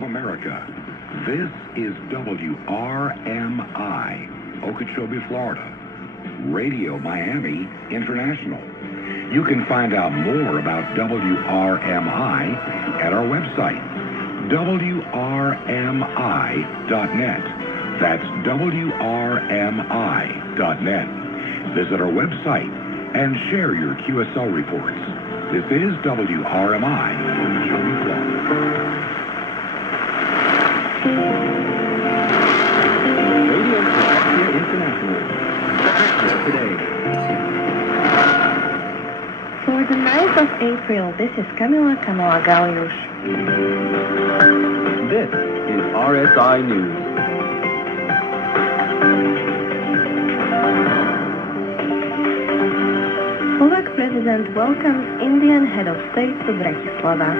America. This is WRMI, Okeechobee, Florida. Radio Miami International. You can find out more about WRMI at our website, WRMI.net. That's WRMI.net. Visit our website and share your QSL reports. This is WRMI, Okeechobee, Florida. Radio Slovakia International. Today. For the 9th of April, this is Kamila Galiush. This is RSI News. Slovak President welcomes Indian head of state to Bratislava.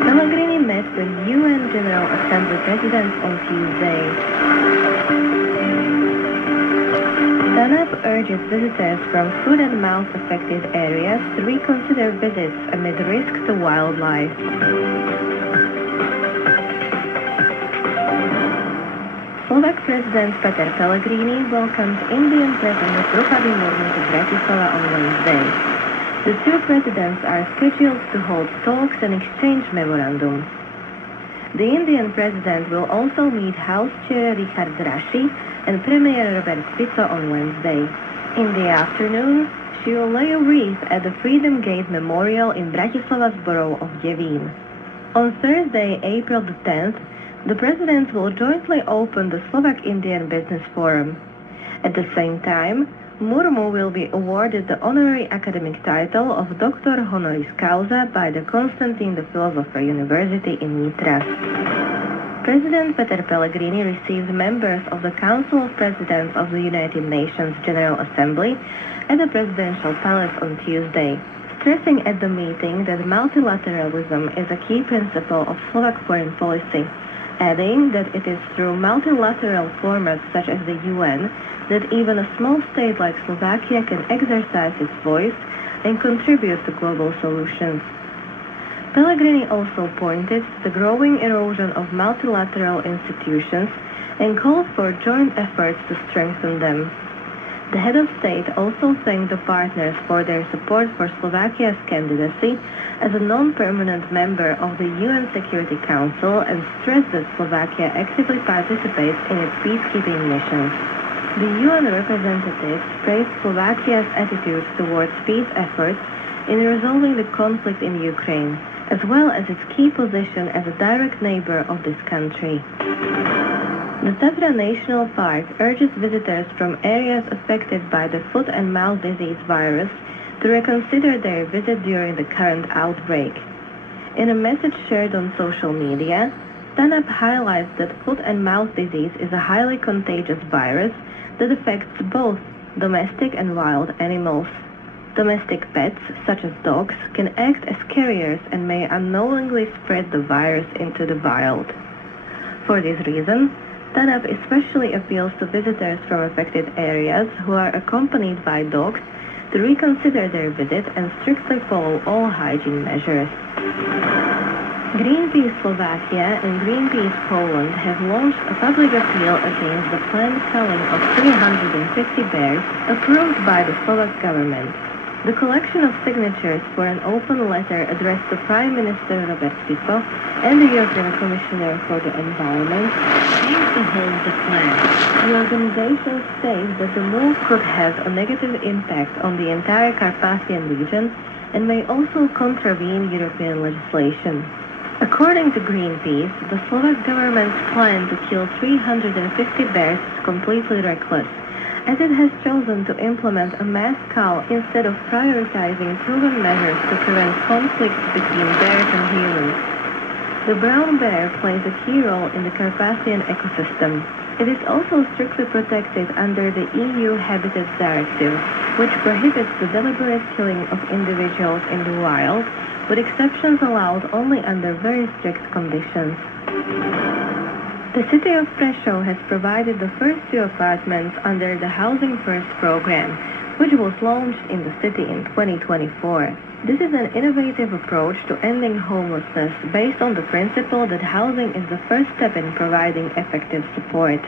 Pellegrini met with UN General Assembly presidents on Tuesday. TANAP urges visitors from foot and mouth affected areas to reconsider visits amid risk to wildlife. Slovak President Peter Pellegrini welcomes Indian President Draupadi Murmu to Bratislava on Wednesday. The two presidents are scheduled to hold talks and exchange memorandums. The Indian president will also meet House Chair Richard Rashi and Premier Robert Fico on Wednesday. In the afternoon, she will lay a wreath at the Freedom Gate Memorial in Bratislava's borough of Devín. On Thursday, April the 10th, the presidents will jointly open the Slovak Indian Business Forum. At the same time, Murmu will be awarded the honorary academic title of Doctor Honoris Causa by the Constantine the Philosopher University in Nitra. President Peter Pellegrini received members of the Council of Presidents of the United Nations General Assembly at the Presidential Palace on Tuesday, stressing at the meeting that multilateralism is a key principle of Slovak foreign policy, adding that it is through multilateral formats such as the UN that even a small state like Slovakia can exercise its voice and contribute to global solutions. Pellegrini also pointed to the growing erosion of multilateral institutions and called for joint efforts to strengthen them. The head of state also thanked the partners for their support for Slovakia's candidacy as a non-permanent member of the UN Security Council and stressed that Slovakia actively participates in its peacekeeping missions. The UN representatives praised Slovakia's attitude towards peace efforts in resolving the conflict in Ukraine, as well as its key position as a direct neighbor of this country. The Tatra National Park urges visitors from areas affected by the foot and mouth disease virus to reconsider their visit during the current outbreak. In a message shared on social media, TANAP highlights that foot and mouth disease is a highly contagious virus that affects both domestic and wild animals. Domestic pets, such as dogs, can act as carriers and may unknowingly spread the virus into the wild. For this reason, TANAP especially appeals to visitors from affected areas who are accompanied by dogs to reconsider their visit and strictly follow all hygiene measures. Greenpeace Slovakia and Greenpeace Poland have launched a public appeal against the planned culling of 350 bears approved by the Slovak government. The collection of signatures for an open letter addressed to Prime Minister Robert Fico and the European Commissioner for the Environment aims to halt the plan. The organization states that the move could have a negative impact on the entire Carpathian region and may also contravene European legislation. According to Greenpeace, the Slovak government's plan to kill 350 bears is completely reckless, as it has chosen to implement a mass cull instead of prioritizing proven measures to prevent conflicts between bears and humans. The brown bear plays a key role in the Carpathian ecosystem. It is also strictly protected under the EU Habitats Directive, which prohibits the deliberate killing of individuals in the wild, with exceptions allowed only under very strict conditions. The city of Prešov has provided the first 2 apartments under the Housing First program, which was launched in the city in 2024. This is an innovative approach to ending homelessness based on the principle that housing is the first step in providing effective support.